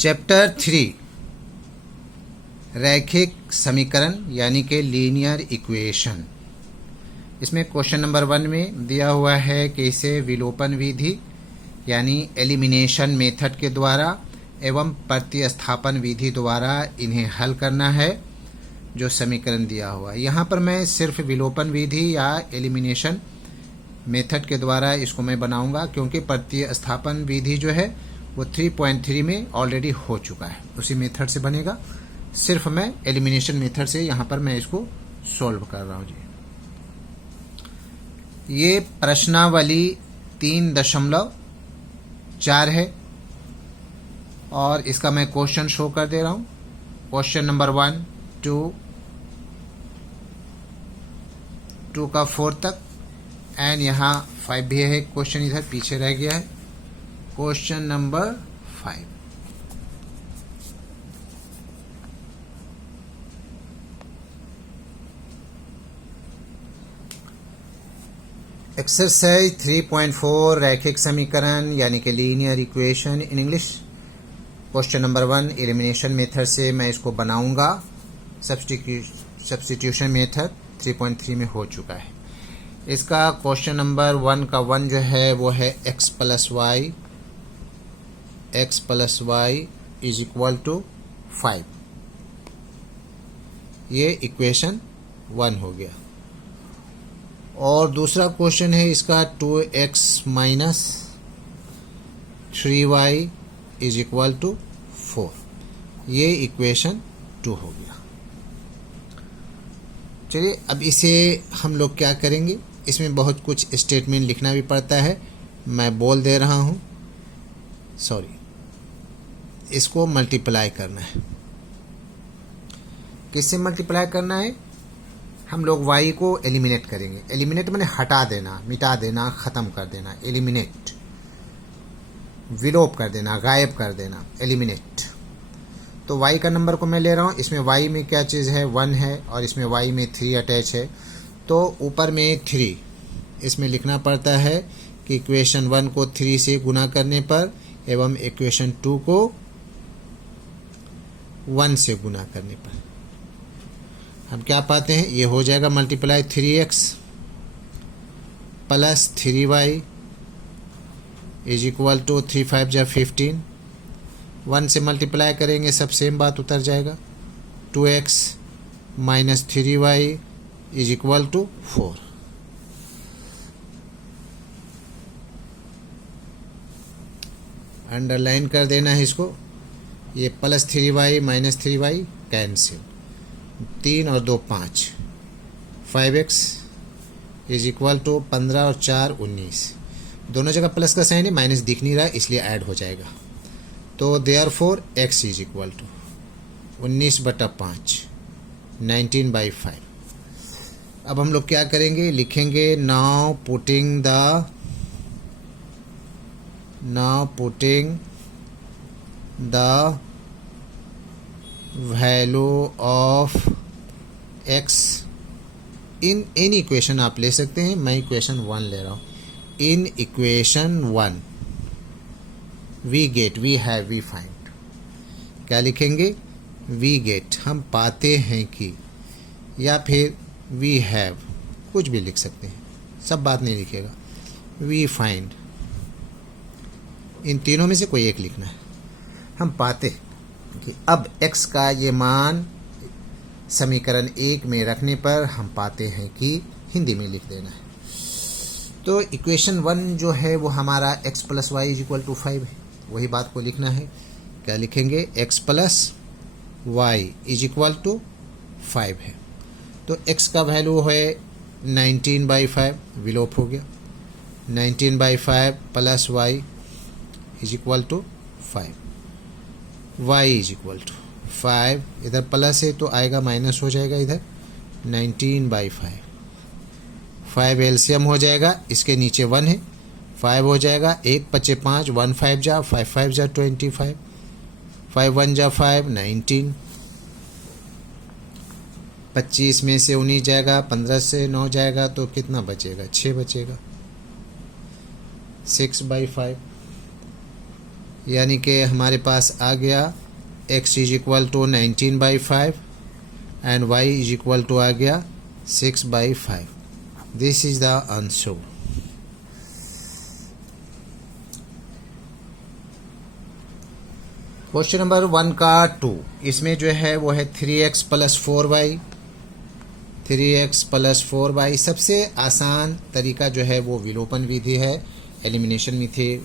Chapter 3 रैखिक समीकरण यानी कि लीनियर इक्वेशन। इसमें क्वेश्चन नंबर 1 में दिया हुआ है कि इसे विलोपन विधि यानी एलिमिनेशन मेथड के द्वारा एवं प्रतिस्थापन विधि द्वारा इन्हें हल करना है। जो समीकरण दिया हुआ है यहाँ पर मैं सिर्फ विलोपन विधि या एलिमिनेशन मेथड के द्वारा इसको मैं बनाऊंगा, क्योंकि प्रतिस्थापन विधि जो है वो 3.3 में ऑलरेडी हो चुका है, उसी मेथड से बनेगा। सिर्फ मैं एलिमिनेशन मेथड से यहाँ पर मैं इसको सॉल्व कर रहा हूँ जी। ये प्रश्नावली 3.4 है और इसका मैं क्वेश्चन शो कर दे रहा हूँ। क्वेश्चन नंबर 1 2 का 4 तक एंड यहाँ 5 भी है। क्वेश्चन इधर पीछे रह गया है। क्वेश्चन नंबर 5, एक्सरसाइज 3.4 रैखिक समीकरण यानी कि linear equation in English. Question number 1 elimination method से मैं इसको बनाऊंगा। सब्स्टिट्यूशन मेथड 3.3 में हो चुका है। इसका क्वेश्चन नंबर 1 का 1 जो है वो है x plus Y is equal to 5। ये इक्वेशन 1 हो गया। और दूसरा क्वेश्चन है इसका 2x minus 3y is equal to 4। ये इक्वेशन 2 हो गया। चलिए अब इसे हम लोग क्या करेंगे, इसमें बहुत कुछ स्टेटमेंट लिखना भी पड़ता है। मैं बोल दे रहा हूँ, सॉरी, इसको मल्टीप्लाई करना है। किससे मल्टीप्लाई करना है? हम लोग y को एलिमिनेट करेंगे। एलिमिनेट माने हटा देना, मिटा देना, ख़त्म कर देना। एलिमिनेट विलोप कर देना, गायब कर देना, एलिमिनेट। तो y का नंबर को मैं ले रहा हूँ। इसमें y में क्या चीज़ है? 1 है और इसमें y में 3 अटैच है। तो ऊपर में 3 इसमें लिखना पड़ता है कि इक्वेशन 1 को 3 से गुना करने पर एवं इक्वेशन 2 को 1 से गुना करने पर हम क्या पाते हैं? ये हो जाएगा multiply 3x plus 3y is equal to 3 5 जा 15। 1 से मल्टीप्लाई करेंगे सब सेम बात उतर जाएगा। 2x minus 3y is equal to 4। Underline कर देना है इसको। ये plus 3y minus 3y cancel, 3 और 2 5, 5x इज इक्वल टू 15 और 4 19। दोनों जगह प्लस का साइन है, माइनस दिख नहीं रहा इसलिए ऐड हो जाएगा। तो therefore x is equal to 19/5 19/5। अब हम लोग क्या करेंगे? लिखेंगे now putting the value of x in any equation आप ले सकते हैं। मैं इक्वेशन 1 ले रहा हूँ। In equation 1 we get, we have, we find. क्या लिखेंगे? वी गेट हम पाते हैं कि, या फिर वी हैव, कुछ भी लिख सकते हैं, सब बात नहीं लिखेगा। वी फाइंड, इन तीनों में से कोई एक लिखना है। हम पाते कि अब x का ये मान समीकरण 1 में रखने पर हम पाते हैं कि हिंदी में लिख देना है। तो इक्वेशन 1 जो है वो हमारा x plus Y is equal to 5 है। वही बात को लिखना है। क्या लिखेंगे? x plus Y is equal to 5 है। तो x का वैल्यू है 19/5, विलोप हो गया। 19/5 plus Y is equal to 5। y is equal to 5, इधर प्लस है तो आएगा माइनस हो जाएगा इधर। 19/5, 5 एलसीएम हो जाएगा, इसके नीचे 1 है, 5 हो जाएगा। 1 5 5, 1 5 जा, 5 5 जा 25, 5 1 जा 5 19। 25 में से 19 जाएगा, 15 से 9 जाएगा तो कितना बचेगा? 6 बचेगा। 6/5 यानी कि हमारे पास आ गया x is equal to 19/5 and y is equal to आ गया 6/5. This is the answer. Question number 1 का 2, इसमें जो है वो है 3x + 4y. 3x + 4y सबसे आसान तरीका जो है वो विलोपन विधि है, एलिमिनेशन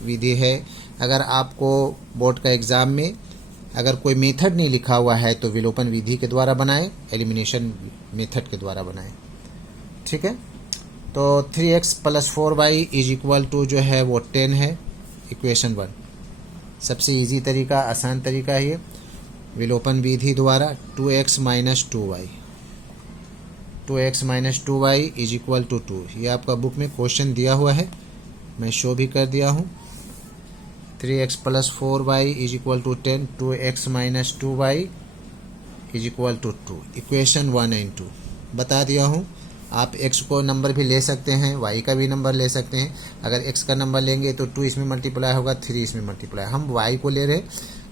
विधि है. अगर आपको बोर्ड का एग्ज़ाम में अगर कोई मेथड नहीं लिखा हुआ है तो विलोपन विधि के द्वारा बनाएं, एलिमिनेशन मेथड के द्वारा बनाएं. ठीक है, तो 3x + 4y is equal to जो है वो 10 है. इक्वेशन 1 सबसे इजी तरीका, आसान तरीका है ये, विलोपन विधि द्वारा. 2x - 2y, 2x - 2y is equal to 2. ये आपका बुक में क्वेश्चन दिया हुआ है, मैं शो भी कर दिया हूँ. 3x + 4y is equal to 10. 2x - 2y is equal to 2. Equation 1 and 2 बता दिया हूँ. आप x को नंबर भी ले सकते हैं, y का भी नंबर ले सकते हैं. अगर x का नंबर लेंगे तो 2 इसमें मल्टीप्लाई होगा, 3 इसमें मल्टीप्लाई. हम y को ले रहे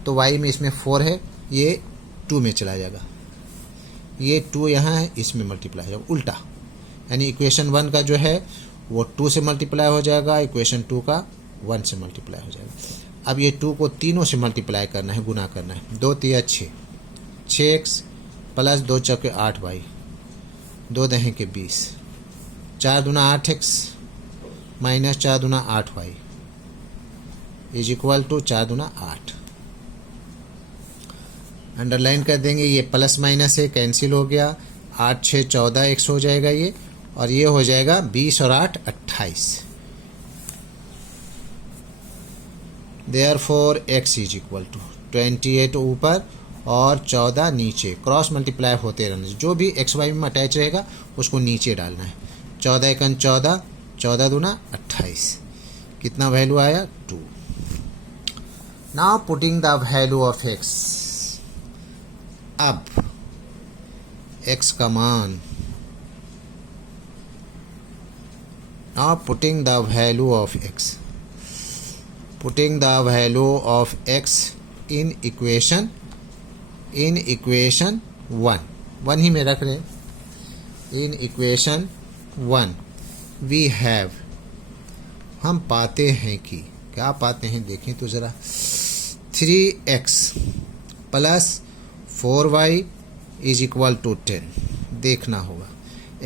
तो y में इसमें 4 है, ये 2 में चला जाएगा. ये 2 यहाँ है, इसमें मल्टीप्लाई हो जाएगा उल्टा. यानी इक्वेशन 1 का जो है वो 2 से मल्टीप्लाई हो जाएगा, इक्वेशन 2 का 1 से मल्टीप्लाई हो जाएगा. अब ये 2 को तीनों से मल्टीप्लाई करना है, गुना करना है. 2 × 6, 6x + 2 × 8y, 2 दहें के 20, 4 दूना 8x - 4 दूना 8y इज इक्वल टू 4 दूना 8. अंडरलाइन कर देंगे, ये प्लस माइनस है, कैंसिल हो गया. 8 × 6 = 14x हो जाएगा ये, और ये हो जाएगा 20 और 8 = 28. Therefore x is equal to 28 ऊपर और 14 नीचे. क्रॉस मल्टीप्लाई होते रहना, जो भी एक्स वाई में अटैच रहेगा उसको नीचे डालना है. 14 × 1 = 14, 14 दूना 28. कितना वैल्यू आया? 2. Now putting the value of x. अब x का मान, now putting the value of x, putting the value of x in equation 1 ही में रख रहे. इन इक्वेशन 1 वी हैव, हम पाते हैं कि, क्या पाते हैं देखें तो ज़रा. 3x + 4y is equal to 10. देखना होगा,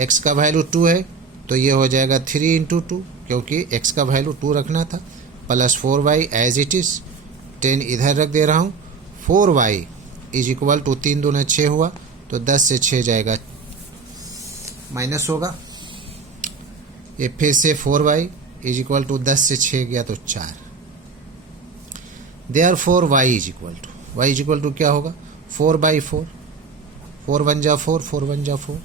x का वैल्यू 2 है तो ये हो जाएगा 3 × 2, क्योंकि x का वैल्यू 2 रखना था, + 4y एज इट इज़. 10 इधर रख दे रहा हूँ. 4y इज इक्वल टू 3 दूना 6 हुआ, तो 10 से 6 जाएगा, माइनस होगा. ये फिर से 4y इज इक्वल टू 10 से 6 गया तो 4. Therefore y is equal to क्या होगा? 4/4. 4 × 1 = 4, 4 × 1 = 4.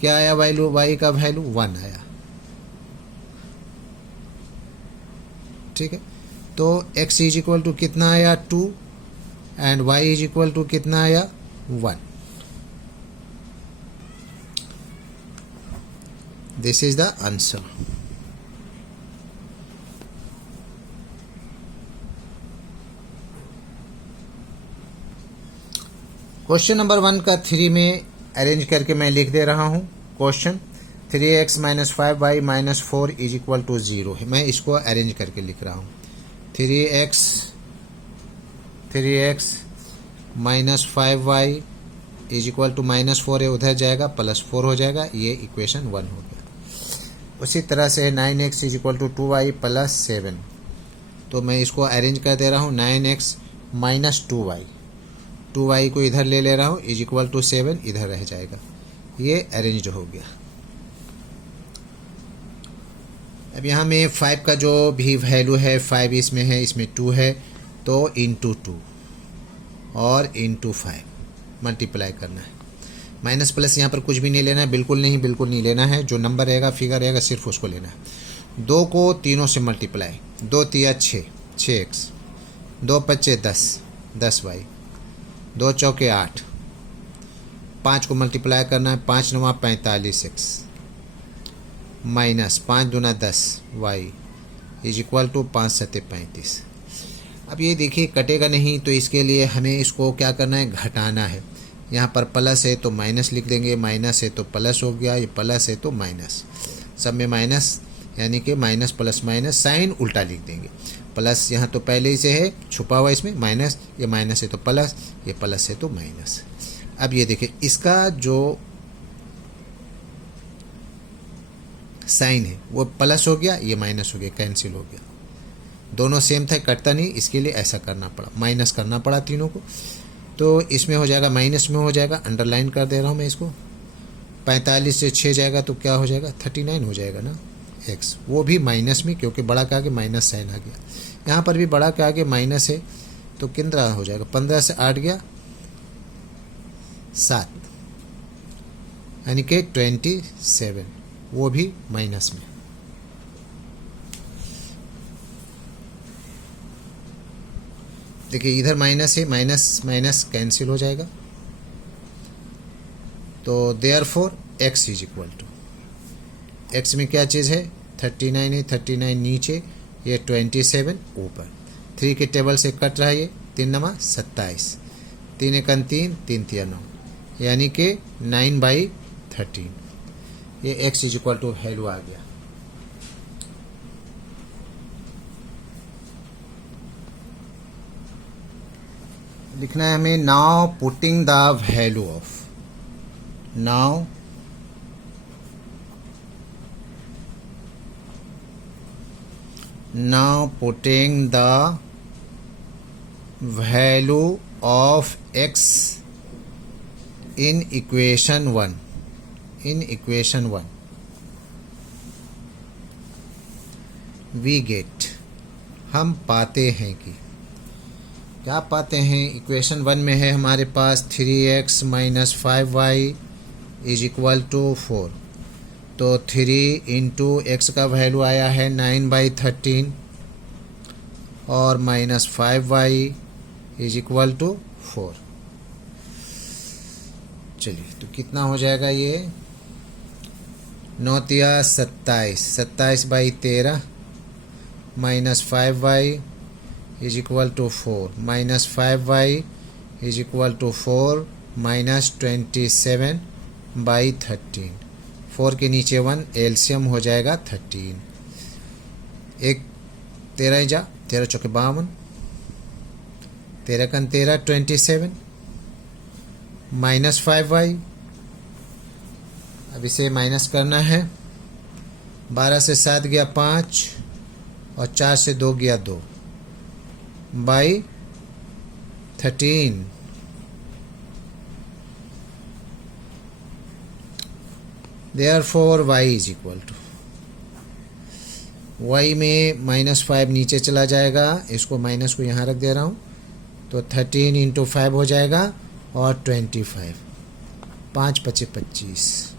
क्या आया वैल्यू? y का वैल्यू 1 आया. ठीक है, तो x इज इक्वल टू कितना आया? 2 and y is equal to कितना आया? 1. This is the answer. Question number 1 का 3 में अरेंज करके मैं लिख दे रहा हूँ. Question 3x - 5y - 4 is equal to 0 है. मैं इसको अरेंज करके लिख रहा हूँ. 3x - 5y is equal to -4 है, उधर जाएगा, +4 हो जाएगा. ये इक्वेशन 1 हो गया. उसी तरह से 9x is equal to 2y + 7. तो मैं इसको अरेंज कर दे रहा हूँ. 9x - 2y, 2y को इधर ले रहा हूँ, इज इक्वल टू 7 इधर रह जाएगा. ये अरेंज हो गया. अब यहाँ में 5 का जो भी वैल्यू है, 5 इसमें है, इसमें 2 है, तो इंटू 2 और इंटू 5 मल्टीप्लाई करना है. माइनस प्लस यहाँ पर कुछ भी नहीं लेना है, बिल्कुल नहीं लेना है. जो नंबर रहेगा, फिगर रहेगा, सिर्फ उसको लेना है. 2 को तीनों से मल्टीप्लाई. 2 × 6, 6x. 2 × 5 = 10, 10y. 2 × 4 = 8. 5 को मल्टीप्लाई करना है. 5 × 9 = 45x माइनस 5 दूना 10 y इज इक्वल टू 5 × 7 = 35. अब ये देखिए कटेगा नहीं, तो इसके लिए हमें इसको क्या करना है, घटाना है। यहाँ पर प्लस है तो माइनस लिख देंगे, माइनस है तो प्लस हो गया, ये प्लस है तो माइनस, सब में माइनस, यानी कि माइनस प्लस माइनस, साइन उल्टा लिख देंगे। प्लस यहाँ तो पहले ही से है छुपा हुआ इसमें माइनस, ये माइनस है तो प्लस, ये प्लस है तो माइनस। अब ये देखिए इसका जो साइन है वो प्लस हो गया, ये माइनस हो गया, कैंसिल हो गया। दोनों सेम था, कटता नहीं, इसके लिए ऐसा करना पड़ा, माइनस करना पड़ा तीनों को। तो इसमें हो जाएगा माइनस में हो जाएगा, अंडरलाइन कर दे रहा हूँ मैं इसको। 45 से 6 जाएगा तो क्या हो जाएगा, 39 हो जाएगा ना एक्स, वो भी माइनस में, क्योंकि बड़ा के आगे माइनस साइन आ गया। यहाँ पर भी बड़ा के आगे माइनस है तो कितना हो जाएगा, 15 से 8 गया 7, यानी कि 27, वो भी माइनस में। देखिए इधर माइनस है, माइनस माइनस कैंसिल हो जाएगा। तो therefore x is equal to, X में क्या चीज़ है, 39 है, 39 नीचे, ये 27 ऊपर। 3 के टेबल से कट रहा है, ये 3 नमा 27, 3 एकन 3, 3 तिया 9, यानी कि 9/13। ये x is equal to value आ गया। लिखना है हमें, now putting the value of, now putting the value of x in equation 1, in equation 1 we get, हम पाते हैं कि, क्या पाते हैं, इक्वेशन 1 में है हमारे पास 3x minus 5y is equal to 4। तो 3 इंटू एक्स का वैल्यू आया है 9/13 और minus 5y is equal to 4। चलिए तो कितना हो जाएगा ये, 9 तिया 27, 27/13 minus 5y is equal to 4, minus 5y is equal to 4 minus 27/13। 4 के नीचे 1, एलसीएम हो जाएगा 13। 1 13 जा 13 चौके 52, 13 कन 13 27 माइनस 5y, अब इसे माइनस करना है। 12 से 7 गया 5 और 4 से 2 गया 2 by 13। Therefore y is equal to, y में -5 नीचे चला जाएगा, इसको माइनस को यहाँ रख दे रहा हूँ, तो 13 इंटू 5 हो जाएगा और 25, 5 × 5 = 25,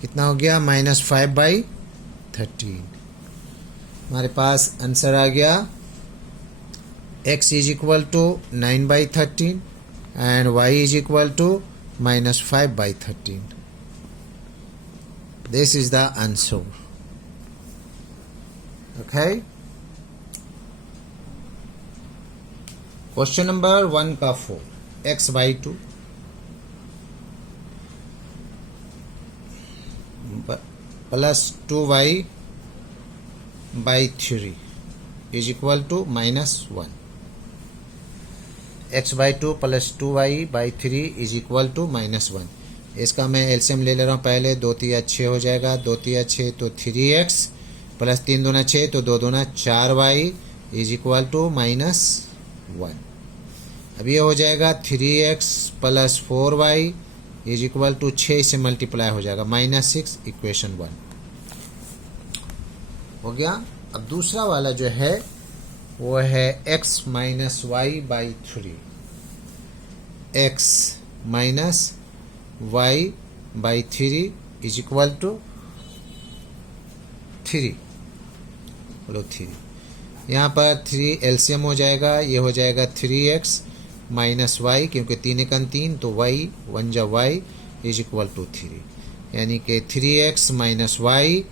कितना हो गया, -5/13। हमारे पास आंसर आ गया x is equal to 9/13 and y is equal to -5/13। This is the answer. Okay. Question number 1 का 4, x/2 plus 2y/3 is equal to -1. x/2 plus 2y/3 is equal to -1। इसका मैं एलसीएम ले ले रहा हूँ पहले, 2 तिया 6 हो जाएगा, 2 तिया 6 तो 3x प्लस 3 दूना 6 तो 2 दूना 4y इज इक्वल टू -1। अब ये हो जाएगा 3x plus 4y is equal to 6 से मल्टीप्लाई हो जाएगा -6, इक्वेशन 1 हो गया। अब दूसरा वाला जो है वो है x minus y/3, x minus y/3 is equal to 3, बोलो 3। यहाँ पर 3 एलसीएम हो जाएगा, ये हो जाएगा 3x माइनस y, क्योंकि 3 एकन 3 तो y 1 जा y इज इक्वल टू 3, यानी कि 3x minus y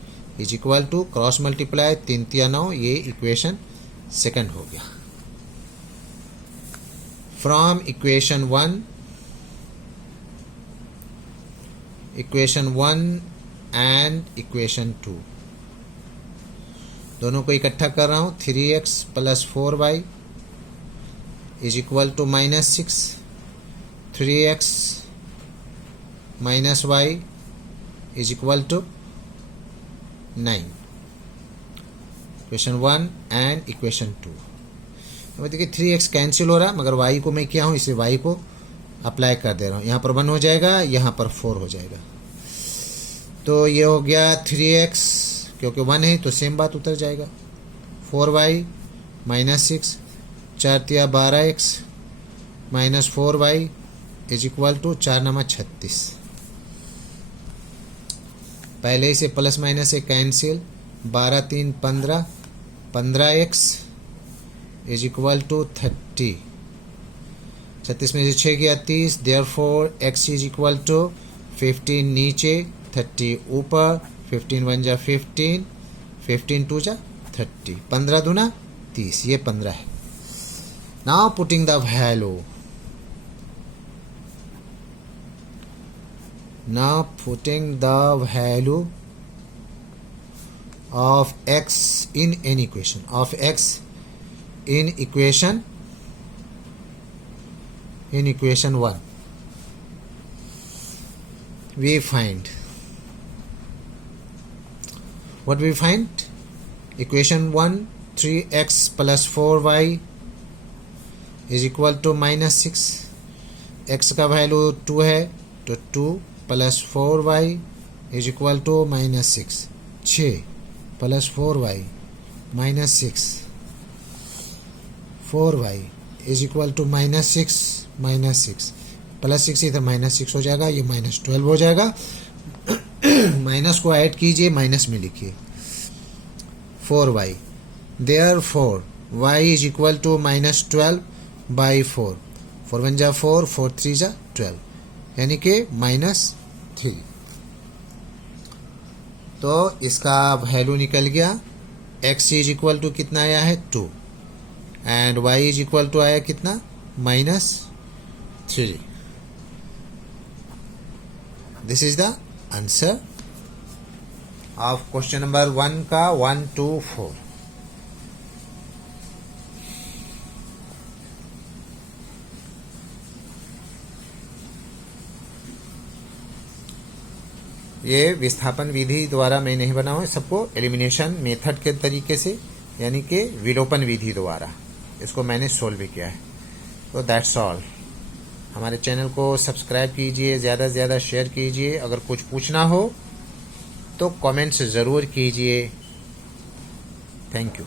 is equal to cross multiply 3 तिया 9, ये इक्वेशन सेकंड हो गया। फ्रॉम इक्वेशन 1 एंड इक्वेशन 2 दोनों को इकट्ठा कर रहा हूँ. 3x plus 4y is equal to -6. 3x minus y is equal to 9. Equation 1 and equation 2. तो देखिए 3x कैंसिल हो रहा है, मगर y को मैं क्या हूँ, इसे y को अप्लाई कर दे रहा हूँ. यहाँ पर 1 हो जाएगा, यहाँ पर 4 हो जाएगा. तो ये हो गया 3x, क्योंकि 1 है तो सेम बात उतर जाएगा. 4y -6, 4 तिया 12x minus 4y is equal to 4 9 36. पहले इसे प्लस माइनस से cancel. 12 3 15, 15x is equal to 30. 36 में से 6 गया 30. Therefore x is equal to 15 नीचे, 30 ऊपर. 15 1 जा 15, 15 2 जा 30, 15 दूना 30, ये 15 है. Now putting the value. Now putting the value of x in an equation, of x in equation 1, we find what we find. Equation 1, 3x plus 4y is equal to -6. x का value 2 है तो 2 plus 4y is equal to -6. 6 plus 4y -6, 4y is equal to -6 plus 6 इधर -6 हो जाएगा, ये -12 हो जाएगा. Minus को ऐड कीजिए, माइनस में लिखिए 4y. Therefore y is equal to -12 by 4. 4 1 जा 4, 4 3 जा 12, यानी कि -3. तो इसका वैल्यू निकल गया. x इज इक्वल टू कितना आया है 2 and y is equal to आया कितना -3. This is the answer of question number 1 का 1 2 4. ये विस्थापन विधि द्वारा मैं नहीं बनाऊँ है, सबको एलिमिनेशन मेथड के तरीके से, यानी कि विलोपन विधि द्वारा इसको मैंने सोल्व भी किया है. तो दैट्स ऑल. हमारे चैनल को सब्सक्राइब कीजिए, ज़्यादा से ज़्यादा शेयर कीजिए. अगर कुछ पूछना हो तो कमेंट्स ज़रूर कीजिए. Thank you.